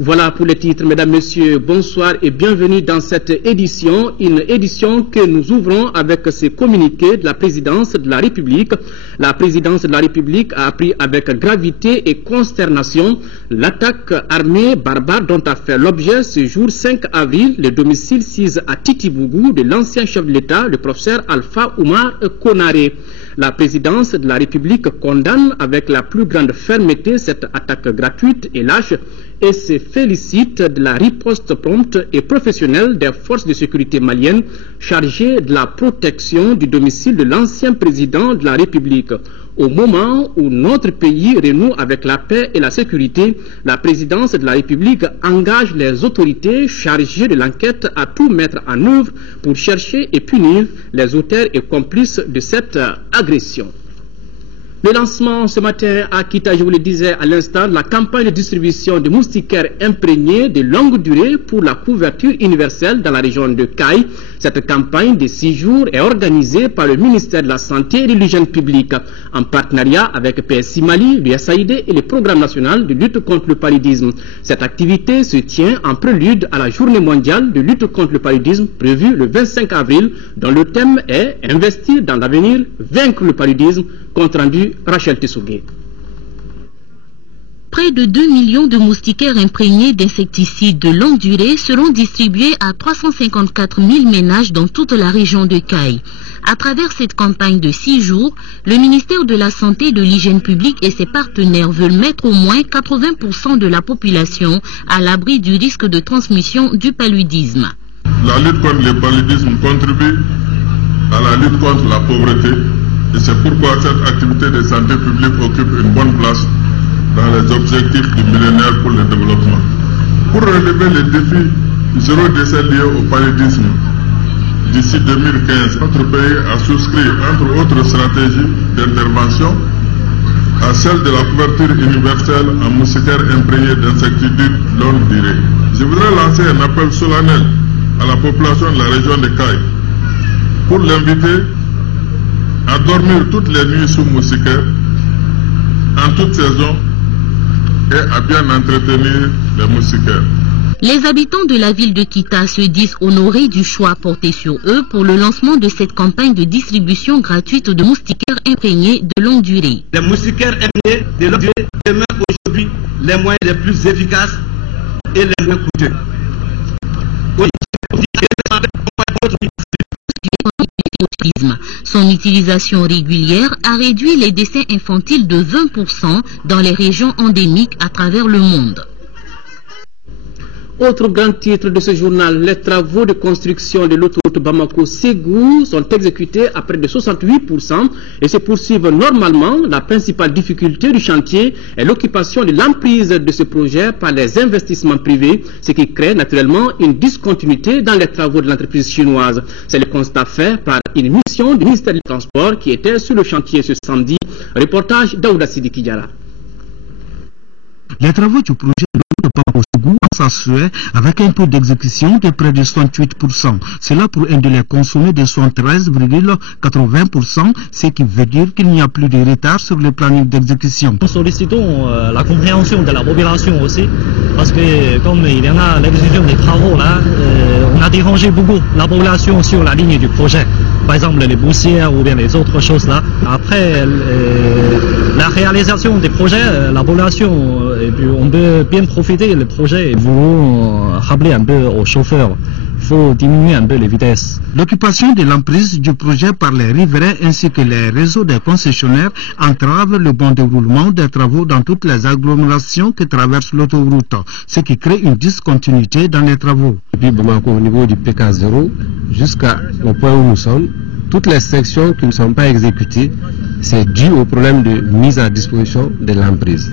Voilà pour les titres, mesdames, messieurs, bonsoir et bienvenue dans cette édition, une édition que nous ouvrons avec ces communiqués de la présidence de la République. La présidence de la République a appris avec gravité et consternation l'attaque armée barbare dont a fait l'objet ce jour 5 avril le domicile 6 à Titibougou de l'ancien chef de l'État, le professeur Alpha Oumar Konaré. La présidence de la République condamne avec la plus grande fermeté cette attaque gratuite et lâche et se félicite de la riposte prompte et professionnelle des forces de sécurité maliennes chargées de la protection du domicile de l'ancien président de la République. Au moment où notre pays renoue avec la paix et la sécurité, la présidence de la République engage les autorités chargées de l'enquête à tout mettre en œuvre pour chercher et punir les auteurs et complices de cette agression. Le lancement ce matin à Kita, je vous le disais à l'instant, la campagne de distribution de moustiquaires imprégnés de longue durée pour la couverture universelle dans la région de Caille. Cette campagne de 6 jours est organisée par le ministère de la Santé et de l'Hygiène publique en partenariat avec PSI Mali, l'USAID et le Programme national de lutte contre le paludisme. Cette activité se tient en prélude à la journée mondiale de lutte contre le paludisme prévue le 25 avril, dont le thème est « Investir dans l'avenir, vaincre le paludisme ». Compte rendu, Rachel Tessougué. Près de 2 millions de moustiquaires imprégnés d'insecticides de longue durée seront distribués à 354 000 ménages dans toute la région de Caille. À travers cette campagne de 6 jours, le ministère de la Santé et de l'Hygiène publique et ses partenaires veulent mettre au moins 80% de la population à l'abri du risque de transmission du paludisme. La lutte contre le paludisme contribue à la lutte contre la pauvreté. Et c'est pourquoi cette activité de santé publique occupe une bonne place dans les objectifs du millénaire pour le développement. Pour relever les défis zéro décès liés au paludisme, d'ici 2015, notre pays a souscrit, entre autres stratégies d'intervention, à celle de la couverture universelle en moustiquaires imprégnés d'insecticides longue durée. Je voudrais lancer un appel solennel à la population de la région de Caille pour l'inviter à dormir toutes les nuits sous moustiquaires, en toute saison, et à bien entretenir les moustiquaires. Les habitants de la ville de Kita se disent honorés du choix porté sur eux pour le lancement de cette campagne de distribution gratuite de moustiquaires imprégnés de longue durée. Les moustiquaires imprégnés de longue durée demeurent aujourd'hui les moyens les plus efficaces et les moins coûteux. Son utilisation régulière a réduit les décès infantiles de 20% dans les régions endémiques à travers le monde. Autre grand titre de ce journal, les travaux de construction de l'autoroute Bamako-Ségou sont exécutés à près de 68% et se poursuivent normalement. La principale difficulté du chantier est l'occupation de l'emprise de ce projet par les investissements privés, ce qui crée naturellement une discontinuité dans les travaux de l'entreprise chinoise. C'est le constat fait par une mission du ministère du Transport qui était sur le chantier ce samedi. Reportage d'Aouda Sidiki Diara. Les travaux du projet de Bamako-Ségou s'assurer avec un taux d'exécution de près de 68%. Cela pour un délai consommé de 73,80%, ce qui veut dire qu'il n'y a plus de retard sur le planning d'exécution. Nous sollicitons la compréhension de la population aussi, parce que comme il y en a l'exécution des travaux là, on a dérangé beaucoup la population sur la ligne du projet. Par exemple les poussières ou bien les autres choses là. Après la réalisation des projets, la population, on peut bien profiter des projets. Nous voulons rappeler un peu aux chauffeurs, il faut diminuer un peu les vitesses. L'occupation de l'emprise du projet par les riverains ainsi que les réseaux des concessionnaires entrave le bon déroulement des travaux dans toutes les agglomérations qui traversent l'autoroute, ce qui crée une discontinuité dans les travaux. Depuis Bamako, au niveau du PK0 jusqu'au point où nous sommes, toutes les sections qui ne sont pas exécutées, c'est dû au problème de mise à disposition de l'emprise.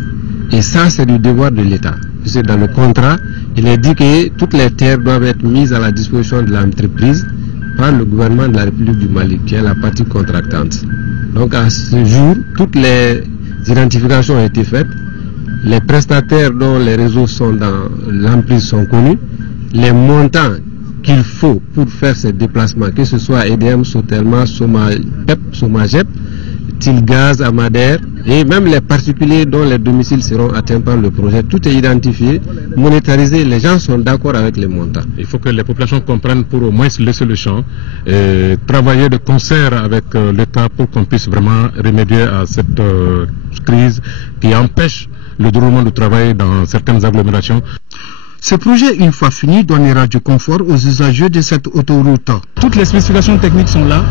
Et ça, c'est du devoir de l'État. Puisque dans le contrat, il est dit que toutes les terres doivent être mises à la disposition de l'entreprise par le gouvernement de la République du Mali, qui est la partie contractante. Donc à ce jour, toutes les identifications ont été faites. Les prestataires dont les réseaux sont dans l'emprise sont connus. Les montants qu'il faut pour faire ces déplacements, que ce soit EDM, Sotelma, Somagep, style gaz à Madère, et même les particuliers dont les domiciles seront atteints par le projet. Tout est identifié, monétarisé, les gens sont d'accord avec les montants. Il faut que les populations comprennent pour au moins laisser le champ et travailler de concert avec l'État pour qu'on puisse vraiment remédier à cette crise qui empêche le déroulement du travail dans certaines agglomérations. Ce projet, une fois fini, donnera du confort aux usagers de cette autoroute. Toutes les spécifications techniques sont là.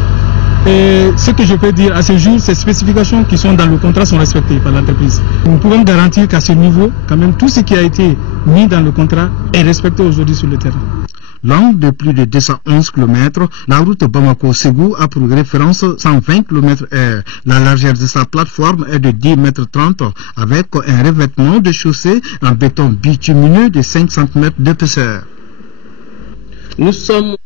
Et ce que je peux dire à ce jour, ces spécifications qui sont dans le contrat sont respectées par l'entreprise. Nous pouvons garantir qu'à ce niveau, quand même, tout ce qui a été mis dans le contrat est respecté aujourd'hui sur le terrain. Longue de plus de 211 km, la route Bamako-Ségou a pour référence 120 km/h. La largeur de sa plateforme est de 10,30 m avec un revêtement de chaussée en béton bitumineux de 5 cm d'épaisseur. Nous sommes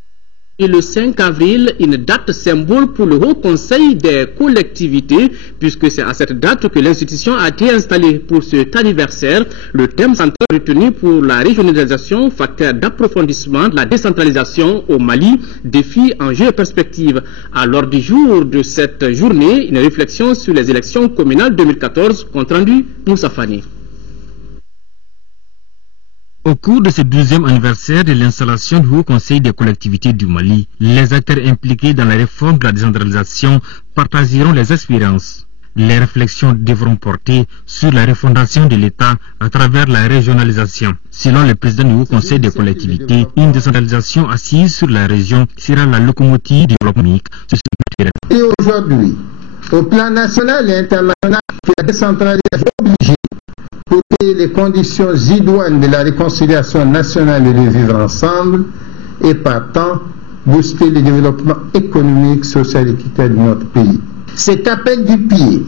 le 5 avril, une date symbole pour le Haut Conseil des collectivités, puisque c'est à cette date que l'institution a été installée. Pour cet anniversaire, le thème central retenu pour la régionalisation, facteur d'approfondissement de la décentralisation au Mali, défis, enjeux et perspectives. À l'ordre du jour de cette journée, une réflexion sur les élections communales 2014, compte rendu Moussa Fani. Au cours de ce 12e anniversaire de l'installation du Haut Conseil des collectivités du Mali, les acteurs impliqués dans la réforme de la décentralisation partageront les expériences. Les réflexions devront porter sur la refondation de l'État à travers la régionalisation. Selon le président du Haut Conseil des collectivités, une décentralisation assise sur la région sera la locomotive du développement socio-culturel. Et aujourd'hui, au plan national et international, la décentralisation est obligée pour créer les conditions idoines de la réconciliation nationale et de vivre ensemble et partant booster le développement économique, social et équitable de notre pays. Cet appel du pied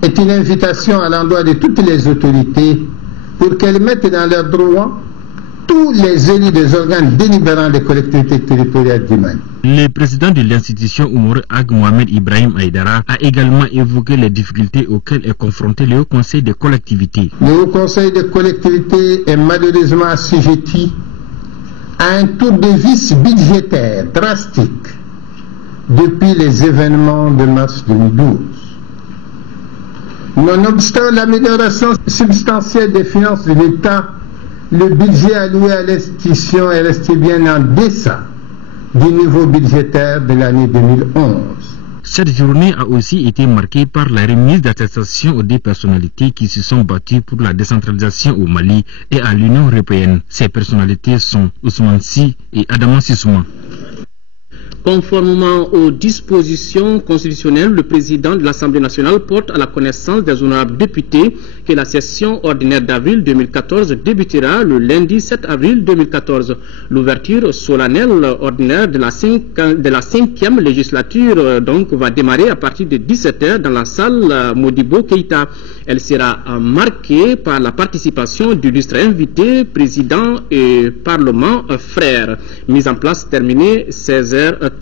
est une invitation à l'endroit de toutes les autorités pour qu'elles mettent dans leurs droits tous les élus des organes délibérants des collectivités territoriales du Mali. Le président de l'institution Oumour Ag Mohamed Ibrahim Aïdara a également évoqué les difficultés auxquelles est confronté le Haut Conseil des collectivités. Le Haut Conseil des collectivités est malheureusement assujetti à un tour de vis budgétaire drastique depuis les événements de mars 2012. Nonobstant l'amélioration substantielle des finances de l'État, le budget alloué à l'institution est resté bien en deçà du niveau budgétaire de l'année 2011. Cette journée a aussi été marquée par la remise d'attestations aux deux personnalités qui se sont battues pour la décentralisation au Mali et à l'Union européenne. Ces personnalités sont Ousmane Sy et Adama Sissouma. Conformément aux dispositions constitutionnelles, le président de l'Assemblée nationale porte à la connaissance des honorables députés que la session ordinaire d'avril 2014 débutera le lundi 7 avril 2014. L'ouverture solennelle ordinaire de la 5e législature donc va démarrer à partir de 17h dans la salle Modibo Keïta. Elle sera marquée par la participation d'illustres invités, président et parlement frères. Mise en place terminée 16h30.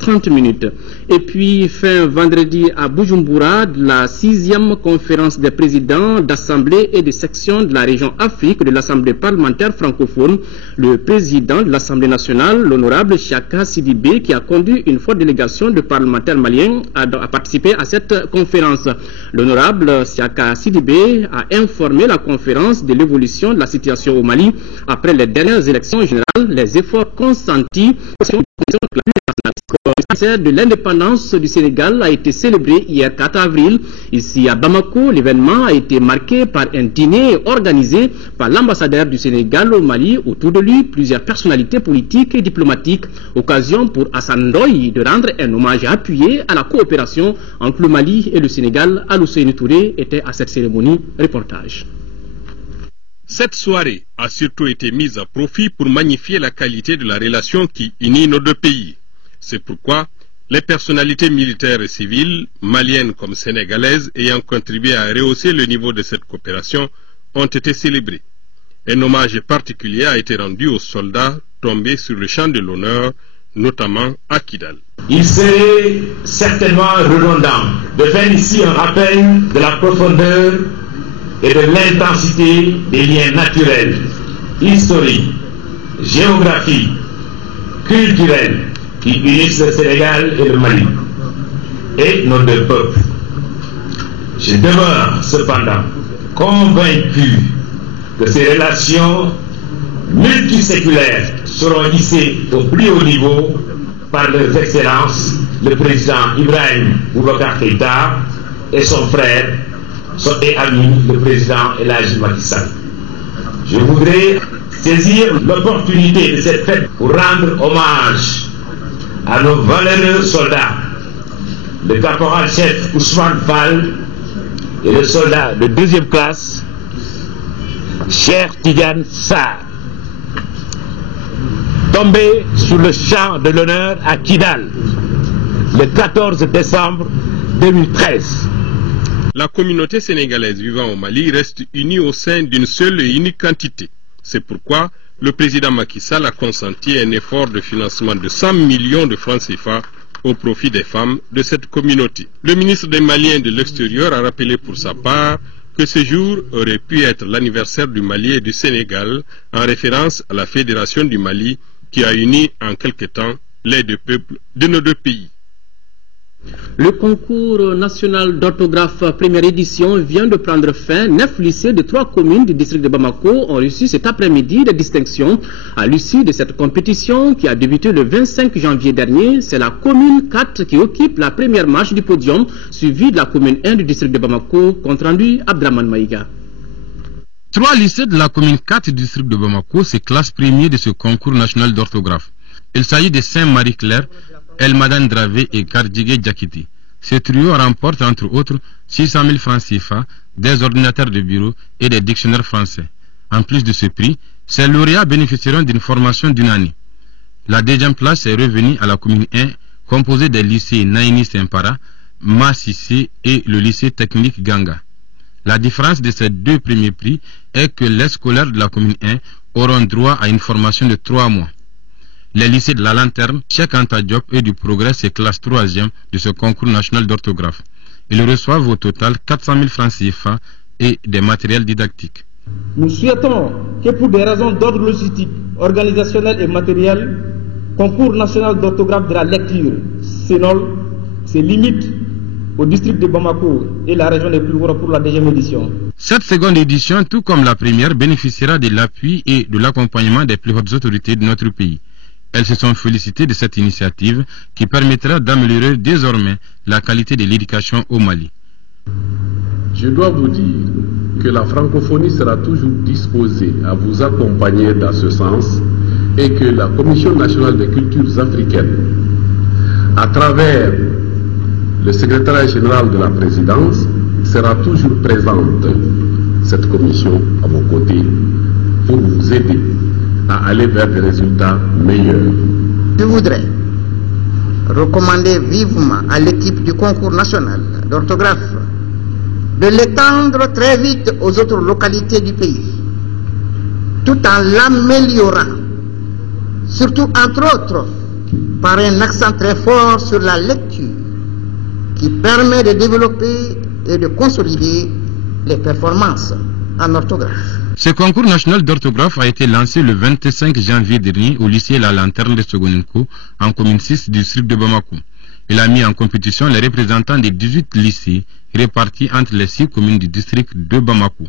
Et puis fin vendredi à Bujumbura, la 6e conférence des présidents d'assemblée et de section de la région Afrique de l'Assemblée parlementaire francophone. Le président de l'Assemblée nationale, l'honorable Chaka Sidibé, qui a conduit une forte délégation de parlementaires maliens, a participé à cette conférence. L'honorable Chaka Sidibé a informé la conférence de l'évolution de la situation au Mali après les dernières élections générales, les efforts consentis de l'indépendance du Sénégal a été célébré hier 4 avril. Ici à Bamako, l'événement a été marqué par un dîner organisé par l'ambassadeur du Sénégal au Mali. Autour de lui, plusieurs personnalités politiques et diplomatiques. Occasion pour Hassan Ndoye de rendre un hommage appuyé à la coopération entre le Mali et le Sénégal. Alousseyni Touré était à cette cérémonie. Reportage. Cette soirée a surtout été mise à profit pour magnifier la qualité de la relation qui unit nos deux pays. C'est pourquoi les personnalités militaires et civiles, maliennes comme sénégalaises, ayant contribué à rehausser le niveau de cette coopération, ont été célébrées. Un hommage particulier a été rendu aux soldats tombés sur le champ de l'honneur, notamment à Kidal. Il serait certainement redondant de faire ici un rappel de la profondeur et de l'intensité des liens naturels, historiques, géographiques, culturels qui unissent le Sénégal et le Mali et nos deux peuples. Je demeure cependant convaincu que ces relations multiséculaires seront hissées au plus haut niveau par leurs excellences, le président Ibrahim Boubacar Keïta et son frère, son ami, le président El Hadji Macky Sall. Je voudrais saisir l'opportunité de cette fête pour rendre hommage à nos valeureux soldats, le caporal-chef Ousmane Fall et le soldat de 2e classe, Cheikh Tidiane Sarr, tombés sur le champ de l'honneur à Kidal le 14 décembre 2013. La communauté sénégalaise vivant au Mali reste unie au sein d'une seule et unique entité. C'est pourquoi le président Macky Sall a consenti un effort de financement de 100 millions de francs CFA au profit des femmes de cette communauté. Le ministre des Maliens de l'extérieur a rappelé pour sa part que ce jour aurait pu être l'anniversaire du Mali et du Sénégal, en référence à la Fédération du Mali qui a uni en quelque temps les deux peuples de nos deux pays. Le concours national d'orthographe première édition vient de prendre fin. 9 lycées de 3 communes du district de Bamako ont reçu cet après-midi des distinctions. À l'issue de cette compétition qui a débuté le 25 janvier dernier, c'est la commune 4 qui occupe la première marche du podium, suivie de la commune 1 du district de Bamako. Compte rendu Abdraman Maïga. 3 lycées de la commune 4 du district de Bamako se classent premiers de ce concours national d'orthographe. Il s'agit de Saint-Marie-Claire, El Madan Dravé et Kardjigué Djakiti. Ce trio remporte entre autres 600 000 francs CFA, des ordinateurs de bureau et des dictionnaires français. En plus de ce prix, ces lauréats bénéficieront d'une formation d'une année. La deuxième place est revenue à la commune 1, composée des lycées Naini Sempara, Massissé et le lycée technique Ganga. La différence de ces deux premiers prix est que les scolaires de la commune 1 auront droit à une formation de 3 mois. Les lycées de la Lanterne, Cheikh Anta Diop et du Progrès se classent 3e de ce concours national d'orthographe. Ils reçoivent au total 400 000 francs CFA et des matériels didactiques. Nous souhaitons que pour des raisons d'ordre logistique, organisationnel et matériel, concours national d'orthographe de la lecture, CENOL, se limite au district de Bamako et la région des plus gros pour la deuxième édition. Cette seconde édition, tout comme la première, bénéficiera de l'appui et de l'accompagnement des plus hautes autorités de notre pays. Elles se sont félicitées de cette initiative qui permettra d'améliorer désormais la qualité de l'éducation au Mali. Je dois vous dire que la francophonie sera toujours disposée à vous accompagner dans ce sens et que la Commission nationale des cultures africaines, à travers le secrétariat général de la présidence, sera toujours présente, cette commission, à vos côtés, pour vous aider à aller vers des résultats meilleurs. Je voudrais recommander vivement à l'équipe du concours national d'orthographe de l'étendre très vite aux autres localités du pays, tout en l'améliorant, surtout entre autres par un accent très fort sur la lecture qui permet de développer et de consolider les performances en orthographe. Ce concours national d'orthographe a été lancé le 25 janvier dernier au lycée La Lanterne de Sogonenko, en commune 6 du district de Bamako. Il a mis en compétition les représentants des 18 lycées répartis entre les 6 communes du district de Bamako.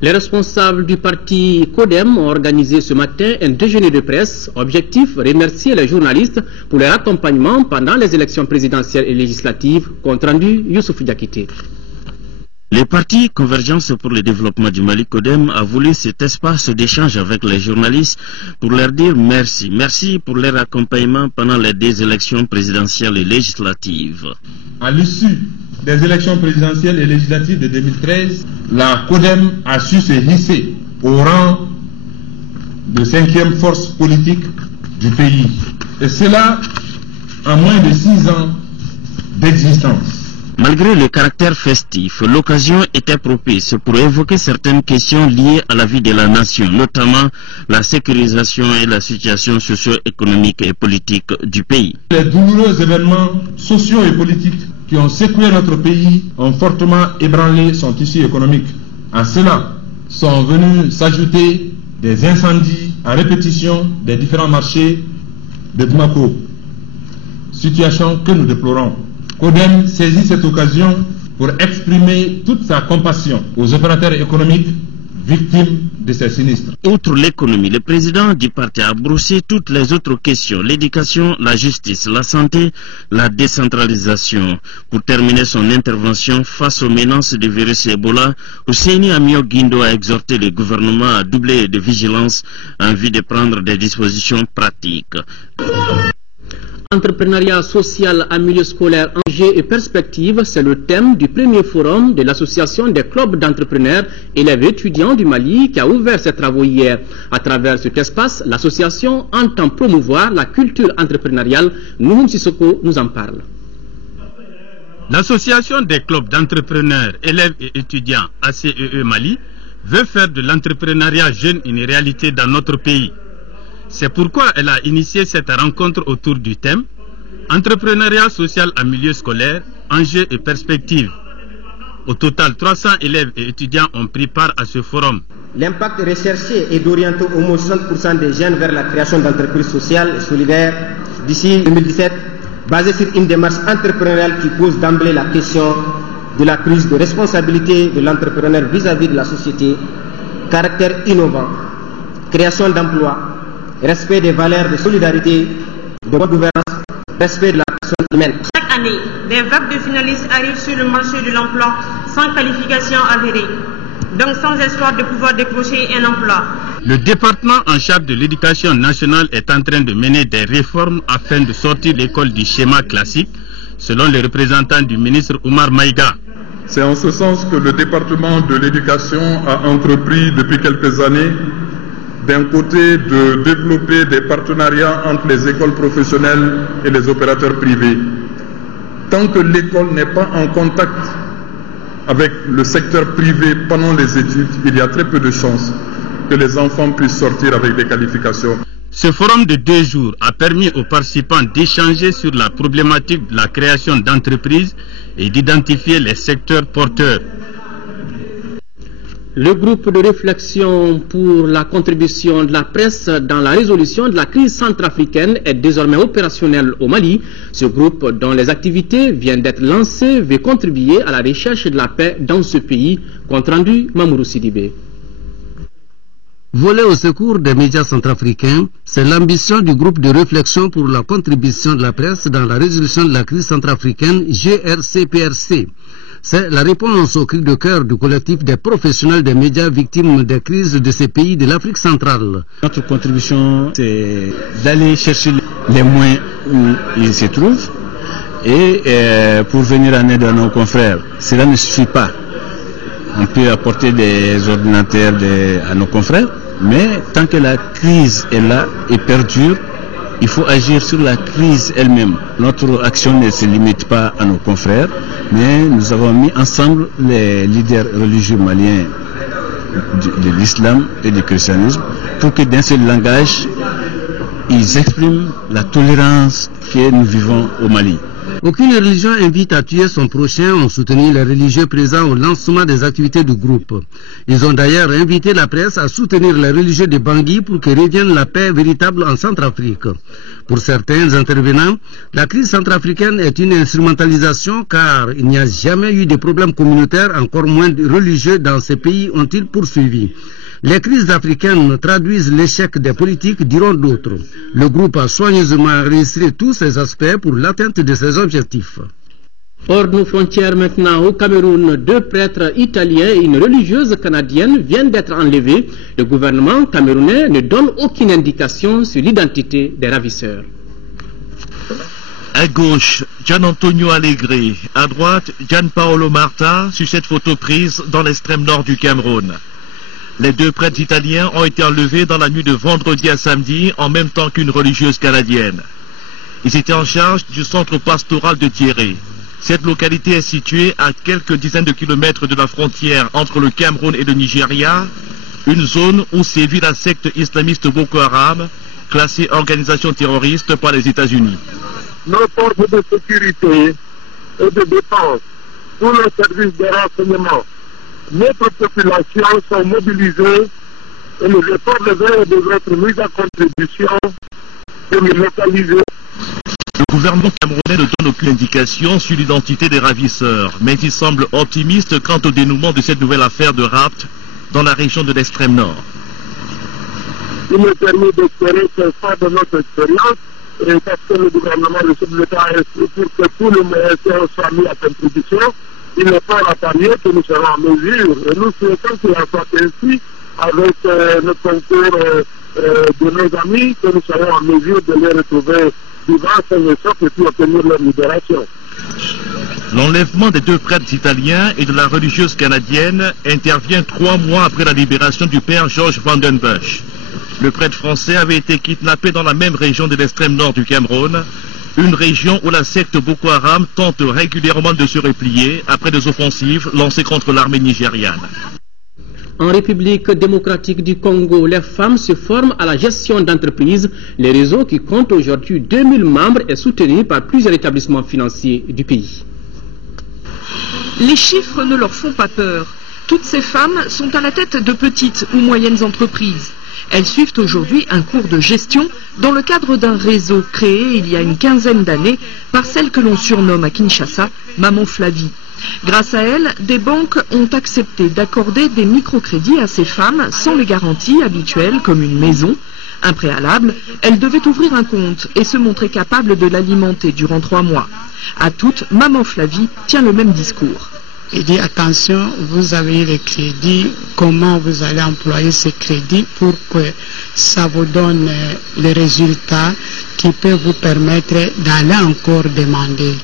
Les responsables du parti CODEM ont organisé ce matin un déjeuner de presse. Objectif, remercier les journalistes pour leur accompagnement pendant les élections présidentielles et législatives. Compte rendu, Youssouf Diakité. Le parti Convergence pour le développement du Mali CODEM a voulu cet espace d'échange avec les journalistes pour leur dire merci. Merci pour leur accompagnement pendant les 2 élections présidentielles et législatives. À l'issue des élections présidentielles et législatives de 2013, la CODEM a su se hisser au rang de 5e force politique du pays. Et cela en moins de 6 ans d'existence. Malgré le caractère festif, l'occasion était propice pour évoquer certaines questions liées à la vie de la nation, notamment la sécurisation et la situation socio-économique et politique du pays. Les douloureux événements sociaux et politiques qui ont secoué notre pays ont fortement ébranlé son tissu économique. À cela sont venus s'ajouter des incendies à répétition des différents marchés de Bamako, situation que nous déplorons. CODEM saisit cette occasion pour exprimer toute sa compassion aux opérateurs économiques victimes de ces sinistres. Outre l'économie, le président du parti a brossé toutes les autres questions, l'éducation, la justice, la santé, la décentralisation. Pour terminer son intervention face aux menaces du virus Ebola, Ousseini Amio Guindo a exhorté le gouvernement à doubler de vigilance en vue de prendre des dispositions pratiques. Entrepreneuriat social en milieu scolaire, enjeux et perspectives, c'est le thème du premier forum de l'association des clubs d'entrepreneurs élèves étudiants du Mali qui a ouvert ses travaux hier. À travers cet espace, l'association entend promouvoir la culture entrepreneuriale. Nouhoum Sissoko nous en parle. L'association des clubs d'entrepreneurs élèves et étudiants ACEE Mali veut faire de l'entrepreneuriat jeune une réalité dans notre pays. C'est pourquoi elle a initié cette rencontre autour du thème Entrepreneuriat social en milieu scolaire, enjeux et perspectives. Au total, 300 élèves et étudiants ont pris part à ce forum. L'impact recherché est d'orienter au moins 60% des jeunes vers la création d'entreprises sociales et solidaires d'ici 2017, basée sur une démarche entrepreneuriale qui pose d'emblée la question de la prise de responsabilité de l'entrepreneur vis-à-vis de la société, caractère innovant, création d'emplois, respect des valeurs de solidarité, de bonne gouvernance, respect de la personne humaine. Chaque année, des vagues de finalistes arrivent sur le marché de l'emploi sans qualification avérée, donc sans espoir de pouvoir décrocher un emploi. Le département en charge de l'éducation nationale est en train de mener des réformes afin de sortir l'école du schéma classique, selon le représentant du ministre Oumar Maïga. C'est en ce sens que le département de l'éducation a entrepris depuis quelques années d'un côté de développer des partenariats entre les écoles professionnelles et les opérateurs privés. Tant que l'école n'est pas en contact avec le secteur privé pendant les études, il y a très peu de chances que les enfants puissent sortir avec des qualifications. Ce forum de 2 jours a permis aux participants d'échanger sur la problématique de la création d'entreprises et d'identifier les secteurs porteurs. Le groupe de réflexion pour la contribution de la presse dans la résolution de la crise centrafricaine est désormais opérationnel au Mali. Ce groupe, dont les activités viennent d'être lancées, veut contribuer à la recherche de la paix dans ce pays. Compte rendu, Mamourou Sidibé. Voler au secours des médias centrafricains, c'est l'ambition du groupe de réflexion pour la contribution de la presse dans la résolution de la crise centrafricaine GRCPRC. C'est la réponse au cri de cœur du collectif des professionnels des médias victimes des crises de ces pays de l'Afrique centrale. Notre contribution, c'est d'aller chercher les moyens où ils se trouvent et pour venir en aide à nos confrères. Cela ne suffit pas. On peut apporter des ordinateurs à nos confrères, mais tant que la crise est là et perdure, il faut agir sur la crise elle-même. Notre action ne se limite pas à nos confrères, mais nous avons mis ensemble les leaders religieux maliens de l'islam et du christianisme pour que d'un seul langage, ils expriment la tolérance que nous vivons au Mali. Aucune religion invite à tuer son prochain, ont soutenu les religieux présents au lancement des activités du groupe. Ils ont d'ailleurs invité la presse à soutenir les religieux de Bangui pour que revienne la paix véritable en Centrafrique. Pour certains intervenants, la crise centrafricaine est une instrumentalisation car il n'y a jamais eu de problème communautaire, encore moins de religieux dans ces pays, ont-ils poursuivi. Les crises africaines traduisent l'échec des politiques, diront d'autres. Le groupe a soigneusement enregistré tous ces aspects pour l'atteinte de ses objectifs. Hors de nos frontières maintenant, au Cameroun, 2 prêtres italiens et une religieuse canadienne viennent d'être enlevés. Le gouvernement camerounais ne donne aucune indication sur l'identité des ravisseurs. À gauche, Gian Antonio Allegri. À droite, Gian Paolo Marta, sur cette photo prise dans l'extrême nord du Cameroun. Les 2 prêtres italiens ont été enlevés dans la nuit de vendredi à samedi, en même temps qu'une religieuse canadienne. Ils étaient en charge du centre pastoral de Thierry. Cette localité est située à quelques dizaines de kilomètres de la frontière entre le Cameroun et le Nigeria, une zone où sévit la secte islamiste Boko Haram, classée organisation terroriste par les États-Unis. Nos forces de sécurité et de défense, tous les services de renseignement, notre population sont mobilisées et les efforts de veille devraient être mis à contribution pour les localiser Le gouvernement camerounais ne donne aucune indication sur l'identité des ravisseurs, mais il semble optimiste quant au dénouement de cette nouvelle affaire de rapt dans la région de l'extrême nord. Il me permet d'espérer que ça de notre expérience, et parce que le gouvernement du chef de l'État a inscrit pour que tous les moyens soient mis à contribution, il est fort à parier que nous serons en mesure, et nous souhaitons qu'il en soit ainsi, avec le concours de nos amis, que nous serons en mesure de les retrouver vivants, sains et saufs, et puis obtenir leur libération. L'enlèvement des 2 prêtres italiens et de la religieuse canadienne intervient 3 mois après la libération du père Georges Vandenbusch. Le prêtre français avait été kidnappé dans la même région de l'extrême nord du Cameroun, une région où la secte Boko Haram tente régulièrement de se replier après des offensives lancées contre l'armée nigériane. En République démocratique du Congo, les femmes se forment à la gestion d'entreprises. Le réseau, qui compte aujourd'hui 2000 membres, est soutenu par plusieurs établissements financiers du pays. Les chiffres ne leur font pas peur. Toutes ces femmes sont à la tête de petites ou moyennes entreprises. Elles suivent aujourd'hui un cours de gestion dans le cadre d'un réseau créé il y a une quinzaine d'années par celle que l'on surnomme à Kinshasa Maman Flavie. Grâce à elle, des banques ont accepté d'accorder des microcrédits à ces femmes sans les garanties habituelles comme une maison. Un préalable, elles devaient ouvrir un compte et se montrer capables de l'alimenter durant 3 mois. À toutes, Maman Flavie tient le même discours. Il dit attention, vous avez les crédits, comment vous allez employer ces crédits pour que ça vous donne les résultats qui peuvent vous permettre d'aller encore demander.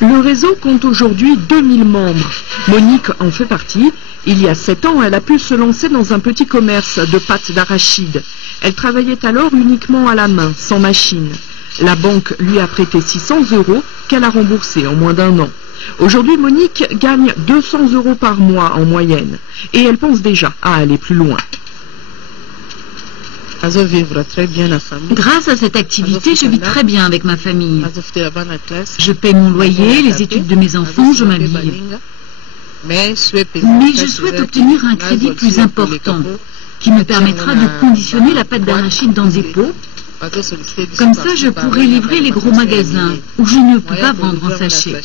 Le réseau compte aujourd'hui 2000 membres. Monique en fait partie. Il y a 7 ans, elle a pu se lancer dans un petit commerce de pâtes d'arachide. Elle travaillait alors uniquement à la main, sans machine. La banque lui a prêté 600 € qu'elle a remboursés en moins d'1 an. Aujourd'hui, Monique gagne 200 € par mois en moyenne. Et elle pense déjà à aller plus loin. Grâce à cette activité, je vis très bien avec ma famille. Je paie mon loyer, les études de mes enfants, je m'habille. Mais je souhaite obtenir un crédit plus important qui me permettra de conditionner la pâte d'arachide dans des pots. Comme ça, je pourrai livrer les gros magasins où je ne peux pas vendre en sachet.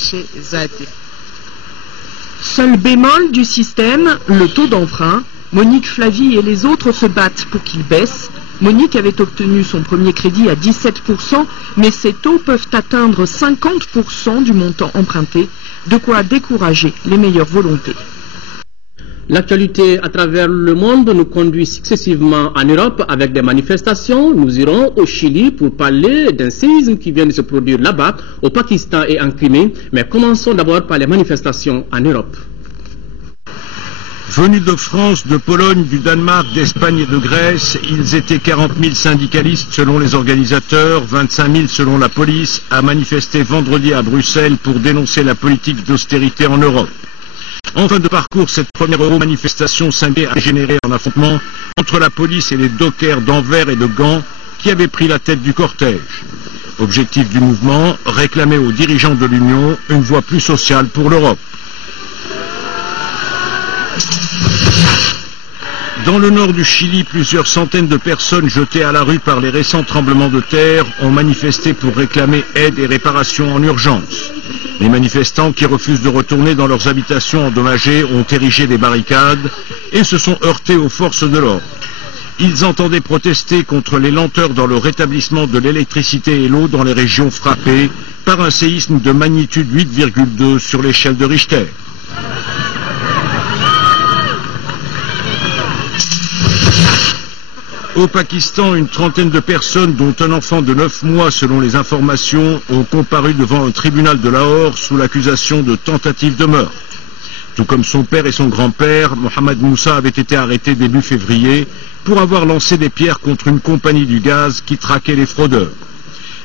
Seul bémol du système, le taux d'emprunt. Monique Flavie et les autres se battent pour qu'il baisse. Monique avait obtenu son premier crédit à 17%, mais ces taux peuvent atteindre 50% du montant emprunté, de quoi décourager les meilleures volontés. L'actualité à travers le monde nous conduit successivement en Europe avec des manifestations. Nous irons au Chili pour parler d'un séisme qui vient de se produire là-bas, au Pakistan et en Crimée. Mais commençons d'abord par les manifestations en Europe. Venus de France, de Pologne, du Danemark, d'Espagne et de Grèce, ils étaient 40 000 syndicalistes selon les organisateurs, 25 000 selon la police, à manifester vendredi à Bruxelles pour dénoncer la politique d'austérité en Europe. En fin de parcours, cette première euro-manifestation s'est générée en affrontement entre la police et les dockers d'Anvers et de Gand qui avaient pris la tête du cortège. Objectif du mouvement, réclamer aux dirigeants de l'Union une voie plus sociale pour l'Europe. Dans le nord du Chili, plusieurs centaines de personnes jetées à la rue par les récents tremblements de terre ont manifesté pour réclamer aide et réparation en urgence. Les manifestants qui refusent de retourner dans leurs habitations endommagées ont érigé des barricades et se sont heurtés aux forces de l'ordre. Ils entendaient protester contre les lenteurs dans le rétablissement de l'électricité et l'eau dans les régions frappées par un séisme de magnitude 8,2 sur l'échelle de Richter. Au Pakistan, une trentaine de personnes, dont un enfant de 9 mois selon les informations, ont comparu devant un tribunal de Lahore sous l'accusation de tentative de meurtre. Tout comme son père et son grand-père, Mohamed Moussa avait été arrêté début février pour avoir lancé des pierres contre une compagnie du gaz qui traquait les fraudeurs.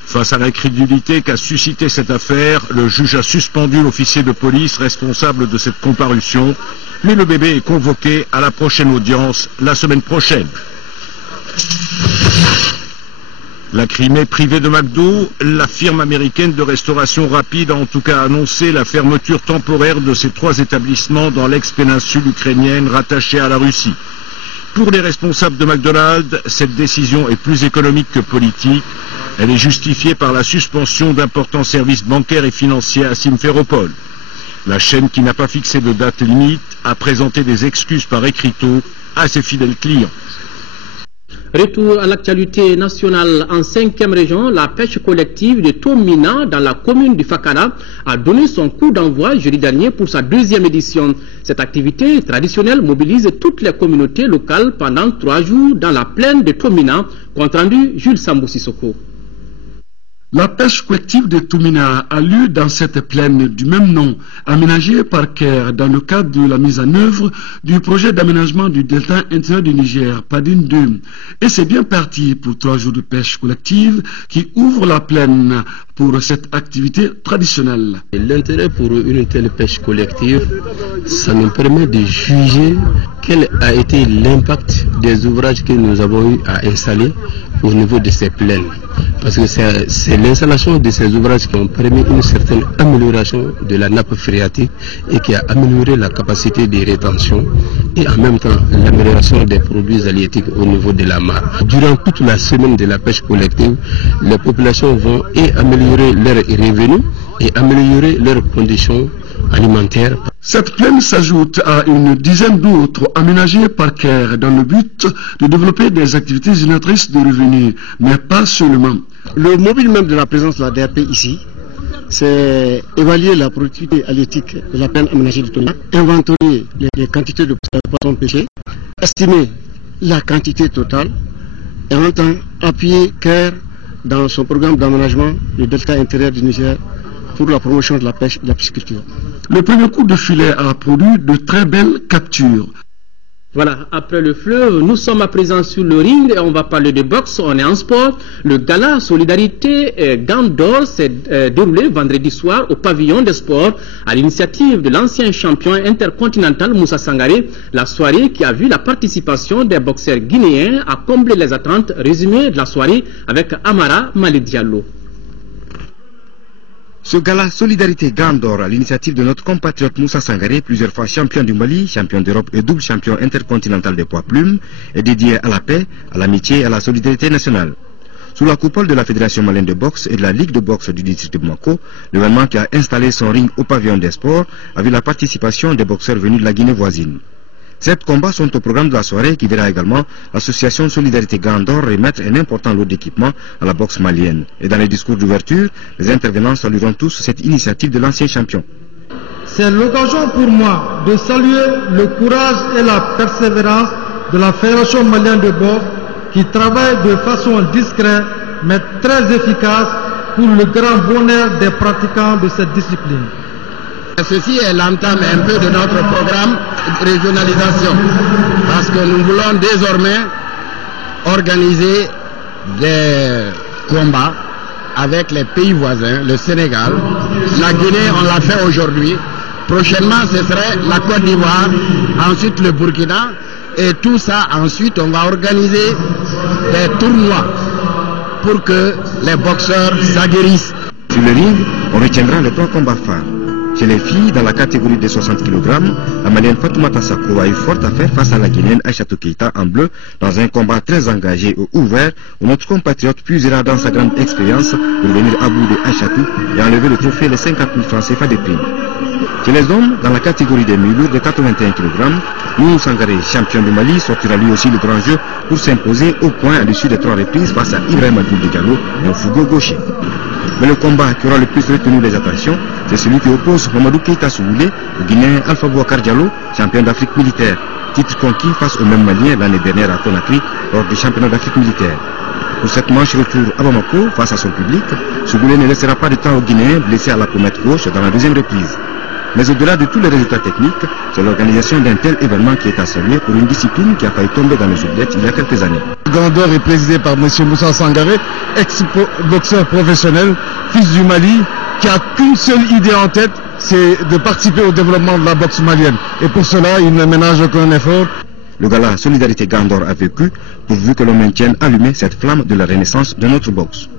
Face à l'incrédulité qu'a suscité cette affaire, le juge a suspendu l'officier de police responsable de cette comparution, mais le bébé est convoqué à la prochaine audience la semaine prochaine. La Crimée privée de McDo, la firme américaine de restauration rapide a en tout cas annoncé la fermeture temporaire de ces 3 établissements dans l'ex-péninsule ukrainienne rattachée à la Russie. Pour les responsables de McDonald's, cette décision est plus économique que politique. Elle est justifiée par la suspension d'importants services bancaires et financiers à Simferopol. La chaîne, qui n'a pas fixé de date limite, a présenté des excuses par écriteau à ses fidèles clients. Retour à l'actualité nationale. En 5e région, la pêche collective de Tomina dans la commune du Fakara a donné son coup d'envoi jeudi dernier pour sa 2e édition. Cette activité traditionnelle mobilise toutes les communautés locales pendant 3 jours dans la plaine de Tomina. Compte rendu Jules Sambou Sissoko. La pêche collective de Tomina a lieu dans cette plaine du même nom, aménagée par CARE dans le cadre de la mise en œuvre du projet d'aménagement du delta intérieur du Niger, PADIN 2. Et c'est bien parti pour 3 jours de pêche collective qui ouvrent la plaine pour cette activité traditionnelle. L'intérêt pour une telle pêche collective, ça nous permet de juger quel a été l'impact des ouvrages que nous avons eu à installer au niveau de ces plaines. Parce que c'est l'installation de ces ouvrages qui ont permis une certaine amélioration de la nappe phréatique et qui a amélioré la capacité de rétention et en même temps l'amélioration des produits halieutiques au niveau de la mare. Durant toute la semaine de la pêche collective, les populations vont améliorer leurs revenus et améliorer leurs conditions alimentaires. Cette plaine s'ajoute à une dizaine d'autres aménagées par CARE dans le but de développer des activités génératrices de revenus, mais pas seulement. Le mobile même de la présence de la DRP ici, c'est évaluer la productivité halieutique de la plaine aménagée du Tomina, inventorier les quantités de poissons pêchés, estimer la quantité totale et en même temps appuyer CARE dans son programme d'aménagement du delta intérieur du Niger pour la promotion de la pêche et de la pisciculture. Le premier coup de filet a produit de très belles captures. Voilà, après le fleuve, nous sommes à présent sur le ring et on va parler de boxe, on est en sport. Le gala Solidarité Gants d'Or s'est déroulé vendredi soir au pavillon des sports à l'initiative de l'ancien champion intercontinental Moussa Sangaré. La soirée qui a vu la participation des boxeurs guinéens a comblé les attentes. Résumé de la soirée avec Amara Malidiallo. Ce gala Solidarité Gants d'Or à l'initiative de notre compatriote Moussa Sangaré, plusieurs fois champion du Mali, champion d'Europe et double champion intercontinental des poids plumes, est dédié à la paix, à l'amitié et à la solidarité nationale. Sous la coupole de la Fédération malienne de boxe et de la Ligue de boxe du district de Bamako, l'événement qui a installé son ring au pavillon des sports a vu la participation des boxeurs venus de la Guinée voisine. 7 combats sont au programme de la soirée qui verra également l'association Solidarité Gants d'Or remettre un important lot d'équipements à la boxe malienne. Et dans les discours d'ouverture, les intervenants salueront tous cette initiative de l'ancien champion. C'est l'occasion pour moi de saluer le courage et la persévérance de la Fédération malienne de boxe qui travaille de façon discrète mais très efficace pour le grand bonheur des pratiquants de cette discipline. Ceci est l'entame un peu de notre programme de régionalisation, parce que nous voulons désormais organiser des combats avec les pays voisins, le Sénégal, la Guinée, on l'a fait aujourd'hui. Prochainement, ce serait la Côte d'Ivoire, ensuite le Burkina, et tout ça, ensuite, on va organiser des tournois pour que les boxeurs s'aguerrissent. Sur le ring, on retiendra les 3 combats phares. Chez les filles, dans la catégorie des 60 kg, la malienne Fatoumata Sako a eu fort à faire face à la guinéenne Aïchatou Keita en bleu dans un combat très engagé et ouvert où notre compatriote puisera dans sa grande expérience pour venir à bout de Aïchatou et enlever le trophée les 50 000 francs CFA des primes. Chez les hommes, dans la catégorie des mi-lourds de 81 kg, Moussa Sangaré, champion du Mali, sortira lui aussi le grand jeu pour s'imposer au point à l'issue des 3 reprises face à Ibrahim Abdou Digalo et au Fougo gaucher. Mais le combat qui aura le plus retenu les attentions, c'est celui qui oppose Mamadou Keita Souboulé au Guinéen Alpha Bouakar Diallo, champion d'Afrique militaire, titre conquis face au même Malien l'année dernière à Conakry lors du championnat d'Afrique militaire. Pour cette manche retour à Bamako face à son public, Souboulé ne laissera pas de temps aux Guinéens blessés à la pommette gauche dans la 2e reprise. Mais au-delà de tous les résultats techniques, c'est l'organisation d'un tel événement qui est à saluer pour une discipline qui a failli tomber dans les oubliettes il y a quelques années. Le Gants d'Or est présidé par M. Moussa Sangaré, ex-boxeur professionnel, fils du Mali, qui a qu'une seule idée en tête, c'est de participer au développement de la boxe malienne. Et pour cela, il ne ménage aucun effort. Le gala Solidarité Gants d'Or a vécu, pourvu que l'on maintienne allumée cette flamme de la renaissance de notre boxe.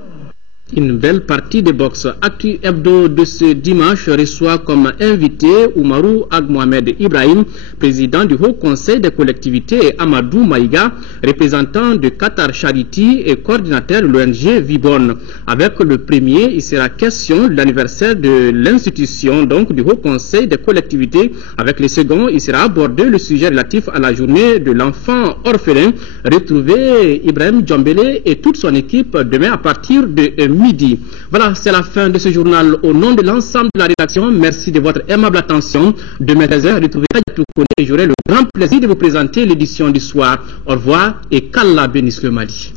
Une belle partie de boxe. Actu Hebdo de ce dimanche reçoit comme invité Oumarou Ag-Mohamed Ibrahim, président du Haut Conseil des collectivités, et Amadou Maïga, représentant de Qatar Charity et coordinateur de l'ONG Vibonne. Avec le premier, il sera question de l'anniversaire de l'institution, donc du Haut Conseil des collectivités. Avec le second, il sera abordé le sujet relatif à la journée de l'enfant orphelin. Retrouvez Ibrahim Djambélé et toute son équipe demain à partir de midi. Voilà, c'est la fin de ce journal. Au nom de l'ensemble de la rédaction, merci de votre aimable attention. Demain 13h, retrouvez et j'aurai le grand plaisir de vous présenter l'édition du soir. Au revoir et qu'Allah bénisse le Mali.